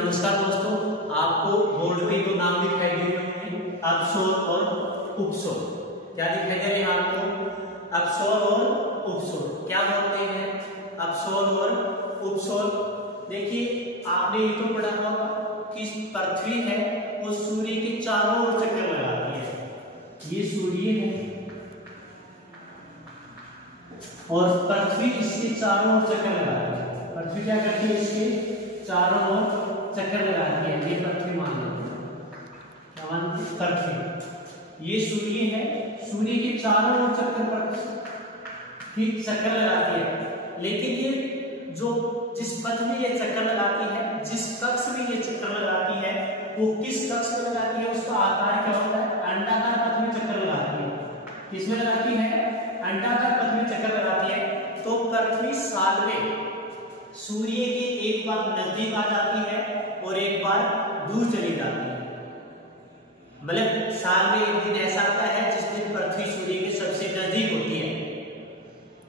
नमस्कार दोस्तों, आपको बोर्ड पे तो नाम दिखाई दे रहे हैं अपसोर और उपसोर। क्या दिखाई दे रहे हैं आपको? अपसोर और उपसोर। क्या बोलते हैं अपसोर और उपसोर? देखिए, आपने ये तो पढ़ा होगा कि पृथ्वी है वो सूर्य के चारों ओर चक्कर लगाती है। ये सूर्य है और पृथ्वी इसके चारों ओर चक्कर लगाती है। पृथ्वी क्या करती है? इसके चारों ओर चक्कर लगाती है। ये पृथ्वी मान लेते हैं, क्या मानते हैं? पृथ्वी। ये सूर्य है, सूर्य के चारों ओर चक्कर लगाती है। लेकिन ये जो जिस पथ में ये चक्कर लगाती है, जिस कक्ष में ये चक्कर लगाती है, वो किस कक्ष में लगाती है, उसका आकार क्या होता है? अंडाकार पथ में चक्कर लगाती है। किसमें लगाती है? अंडाकार पथ में चक्कर लगाती है। तो पृथ्वी साल में सूर्य के एक बार नजदीक आ जाती है और एक बार दूर चली जाती है। मतलब साल में एक दिन ऐसा आता है जिस दिन पृथ्वी सूर्य के सबसे नजदीक होती है।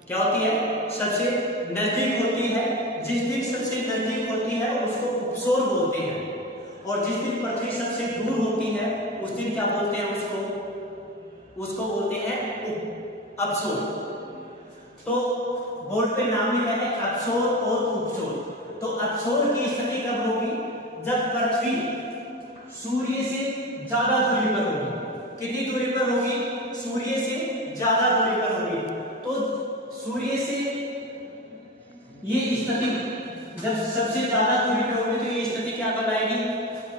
क्या होती है? सबसे नजदीक होती है। जिस दिन सबसे नजदीक होती है उसको उपसोर बोलते हैं, और जिस दिन पृथ्वी सबसे दूर होती है उस दिन क्या बोलते हैं? उसको बोलते हैं अपसोर। तो बोर्ड पे नाम लिखा है अपसोर और उपसोर। तो अपसोर की स्थिति कब होगी? जब पृथ्वी सूर्य से ज्यादा दूरी पर होगी। कितनी दूरी पर होगी? सूर्य से ज्यादा दूरी पर होगी। तो सूर्य से ये स्थिति जब सबसे ज्यादा दूरी पर होगी तो ये स्थिति क्या कहलाएगी?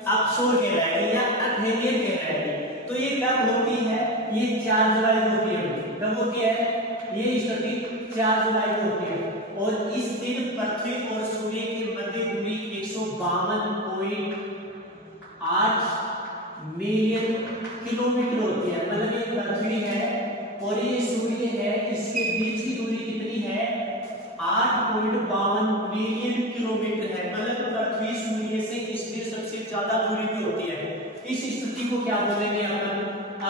अपसोर कहलाएगी या अध्ययन कहलाएगी। तो ये कब होती है? ये 4 जुलाई होती है। कब होती है ये स्थिति? 4 जुलाई को होती है। और इस दिन पृथ्वी और सूर्य की मध्य दूरी 152.8 मिलियन किलोमीटर होती है। मतलब ये पृथ्वी है और ये सूर्य है, इसके बीच की दूरी कितनी है? 8.52 मिलियन किलोमीटर है। मतलब पृथ्वी सूर्य से इसलिए सबसे ज्यादा दूरी पे होती है। इस स्थिति को क्या बोलेंगे? अपन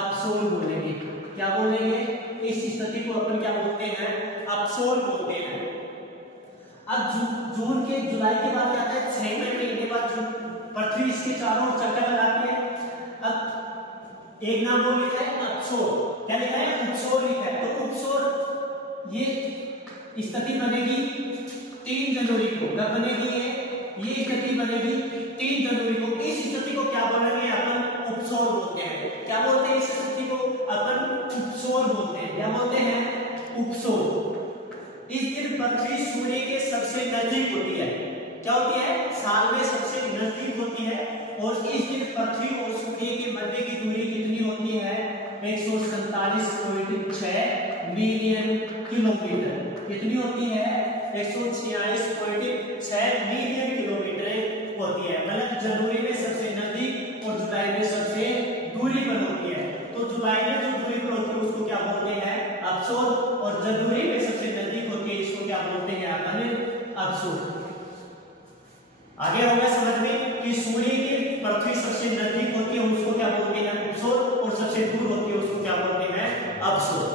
अपसोर बोलेंगे। क्या बोलेंगे? इस स्थिति को अपन क्या बोलते हैं? अपसोर बोलते हैं। अब जून के जुलाई के बाद क्या आता है? 6 महीने के बाद पृथ्वी इसके चारों ओर चक्कर लगाती है। अब एक नाम बोल लिखा है अपसोर। क्या लिखा है? उपसोर लिखा है। तो उपसोर ये स्थिति बनेगी 3 जनवरी को। कब बनेगी ये स्थिति बनेगी 3 जनवरी को। इस स्थिति को क्या बोलेंगे? अपन उपसोर बोलते हैं। क्या बोलते हैं इस स्थिति को? अपन उपसोर बोलते हैं। क्या बोलते हैं? उपसोर। इस दिन पृथ्वी सूर्य के सबसे नजदीक होती है। क्या होती है? साल में सबसे नजदीक होती है। और इस दिन पृथ्वी और सूर्य के मध्य की दूरी कितनी होती है? 147.6 मिलियन किलोमीटर। कितनी होती है? 146.6 मिलियन किलोमीटर होती है। मतलब जनवरी में सबसे नजदीक और जुलाई में सबसे दूरी पर होती है। तो जुलाई में जो दूरी पर होती है उसको क्या बोलते हैं? अपसोर। और जनवरी में सबसे नजदीक होती है, इसको क्या बोलते हैं? अपन अपसोर। आगे हो गया समझ में कि सूर्य की पृथ्वी सबसे नजदीक होती है उसको क्या बोलते हैं? उपसोर। और सबसे दूर होती है उसको क्या बोलते हैं? अपसोर।